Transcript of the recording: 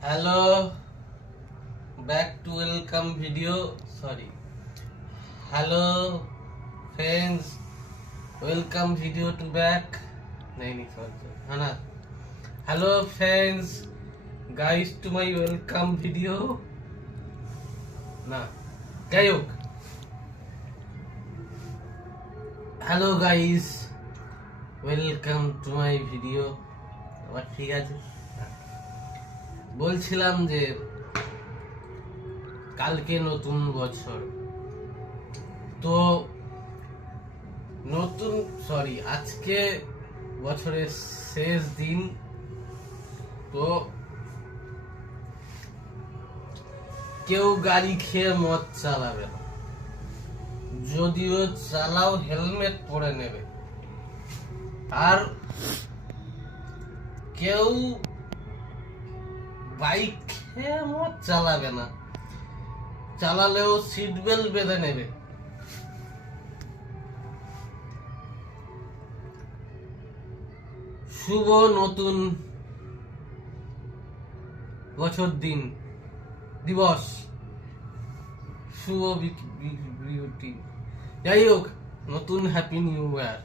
Hello, back to welcome video. Sorry. Hello, friends. Welcome video to back. नहीं sorry. है ना. Hello friends, guys to my welcome video. না. যাই হোক. Hello guys, welcome to my video. আবার ঠিক আছে. বলছিলাম যে কালকে নতুন বছর, তো আজকে বছরের শেষ দিন, তো কেউ গাড়ি খেয়ে মদ চালাবে না, যদিও চালাও হেলমেট পরে নেবে। আর কেউ বাইক খেয়ে মদ চালাবে না, চালালেও সিট বেল্ট বেঁধে নেবে। শুভ নতুন বছর দিন দিবস, শুভ বিউটি। যাই হোক, নতুন হ্যাপি নিউ ইয়ার।